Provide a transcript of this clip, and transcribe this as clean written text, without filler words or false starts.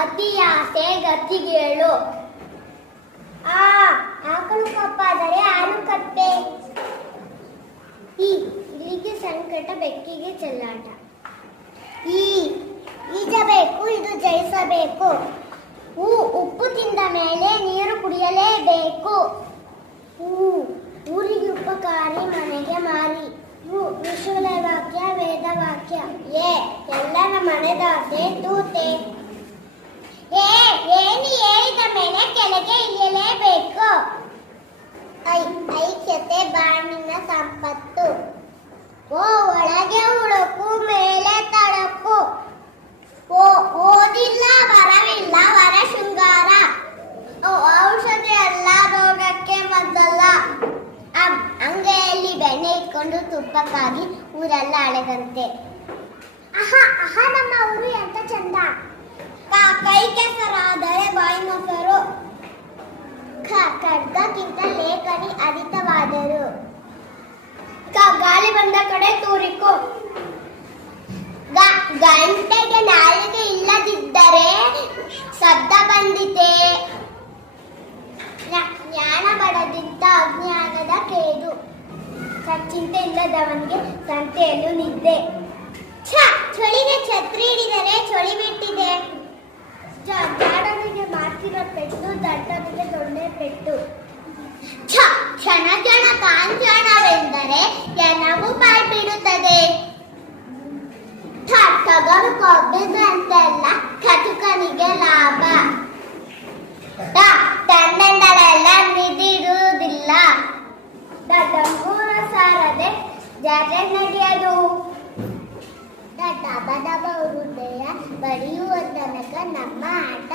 ಅತಿಯಾಸೆ ಗತಿಗೇಳು. ಆಕಳು ಕಪ್ಪಾದರೆ ಹಾಲು ಕತ್ತೆ. ಇಲ್ಲಿಗೆ ಸಂಕಟ ಬೆಕ್ಕಿಗೆ ಚೆಲ್ಲಾಟ. ಈಜಬೇಕು, ಇದು ಜಯಿಸಬೇಕು. ಉಪ್ಪು ತಿಂದ ಮೇಲೆ ನೀರು ಕುಡಿಯಲೇಬೇಕು. ಊರಿಗೆ ಉಪಕಾರಿ ಮನೆಗೆ ಮಾರಿ. ವಿಶ್ವದ ವಾಕ್ಯ ವೇದ ವಾಕ್ಯ. ಎಲ್ಲರ ಮನೆದಾಸೆ ತೂತೆ. ಏನು ಹೇಳಿದ ಮೇಲೆ ಕೆಳಗೆ ಇಳಿಯಲೇಬೇಕು. ಐಕ್ಯತೆ ಬಾಣಿನ ಸಂಪತ್ತು. ಒಳಗೆ ಉಳುಕು ಮೇಲೆ ತಳಕು. ಓದಿಲ್ಲ ವರವಿಲ್ಲ ವರ ಶೃಂಗಾರ. ಔಷಧಿ ಅಲ್ಲ ರೋಗಕ್ಕೆ ಮದ್ದಲ್ಲ. ಅಂಗೈಯಲ್ಲಿ ಬೆಣ್ಣೆ ಇಟ್ಕೊಂಡು ತುಪ್ಪಕ್ಕಾಗಿ ಊರೆಲ್ಲ ಅಳೆದಂತೆ. ನಮ್ಮ ಊರು ಎಂತ ಚಂದ. ಕೈ ಕೆಸರಾದರೆ ಬಾಯಿ ಮೊಸರು. ಖಡ್ಗಕ್ಕಿಂತ ಲೇಖನಿ ಅಧಿಕವಾದರು. ಗಾಳಿ ಬಂದ ಕಡೆ ತೂರಿಕು. ಗಂಟೆಗೆ ನಾಲಿಗೆ ಇಲ್ಲದಿದ್ದರೆ ಶಬ್ದ ಬಂದಿತೆ. ಜ್ಞಾನ ಬಡದಿಂದ ಅಜ್ಞಾನದ ಕೇಡು. ಚಿಂತೆ ಇಲ್ಲದವನಿಗೆ ಸಂತೆಯಲ್ಲೂ ನಿದ್ದೆ. ಚಳಿಗೆ ಛತ್ರಿ ಹಿಡಿದರೆ ಚಳಿ ಬಿಟ್ಟಿದೆ. ಜಾಡನಿಗೆ ಮಾಡ್ತಿರೋ ಪೆಟ್ಟು ದಡ್ಡನಿಗೆ ದೊಡ್ಡ ಪೆಟ್ಟು. ಕ್ಷಣ ಕ್ಷಣ ಕಾಂಚನವೆಂದರೆ ಜನವು ಬಾಯ್ ಬಿಡುತ್ತದೆ. ಟಗರು ಕೊಬ್ಬಿದ್ರಂತೆಲ್ಲ ಕಟುಕನಿಗೆ ಲಾಭ. ತಂದೆಂದಳೆಲ್ಲ ನಿಧಿರುವುದಿಲ್ಲ. ಡಂಗೂರ ಸಾರದೆ ಜಾತ್ರೆ ನಡೆಯದು. ಡಬ ಡಬ ಹೃದಯ ಬಡಿಯುವ ತನಕ ನಮ್ಮ ಆಟ.